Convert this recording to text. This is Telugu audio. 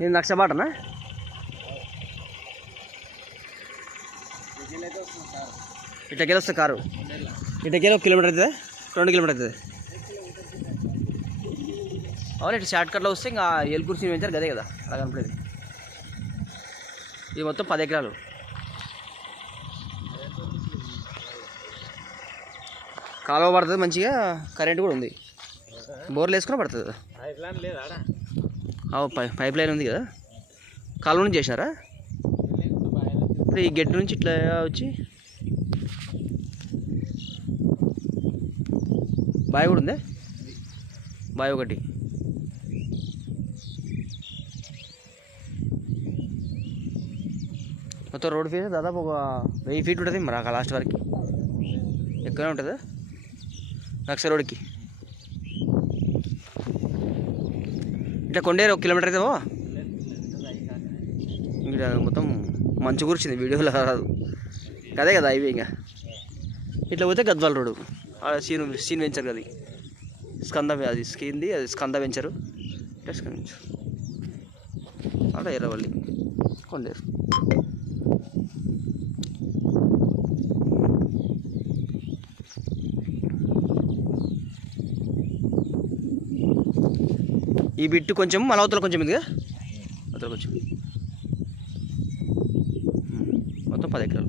నేను లక్ష బాటనా ఇట్లకెళ్ళి వస్తుంది కారు. ఇట్లకెళ్ళి 1 కిలోమీటర్ అవుతుంది, 2 కిలోమీటర్ అవుతుంది. అవును ఇట్లా షార్ట్ కట్లో వస్తే ఇంకా ఏల్కూరు సీన్ వెంచర్ గదే కదా అలా కనపడేది. ఇది మొత్తం 10 ఎకరాలు. కాలువ పడుతుంది మంచిగా, కరెంట్ కూడా ఉంది. బోర్లు వేసుకుని పడుతుంది కదా. పైప్ లైన్ ఉంది కదా, కాలువ నుంచి చేసినారా? ఈ గెట్ నుంచి ఇట్లా వచ్చి బావి కూడా ఉంది. బావి ఒకటి మొత్తం రోడ్ ఫీజు దాదాపు ఒక 1000 ఫీట్ ఉంటుంది మరి ఆ లాస్ట్ వరకు. ఎక్కువనే ఉంటుంది లక్ష రోడ్కి. ఇట్లా కొండేరు 1 కిలోమీటర్ అయితే ఇక్కడ మొత్తం మంచు కూర్చుంది, వీడియోలో రాదు అదే కదా హైవే. ఇంకా ఇట్లా పోతే గద్వాల రోడ్డు సీన్ వెంచర్ అది అది స్కంద వెంచరు. ఇట్లా స్కంద వెంచర్ అలా ఎర్రవల్లి కొండేరు. ఈ బిట్టు కొంచెం మళ్ళీ అవతల కొంచెం ఇదిగా అవతల కొంచెం మొత్తం 10 ఎకరాలు.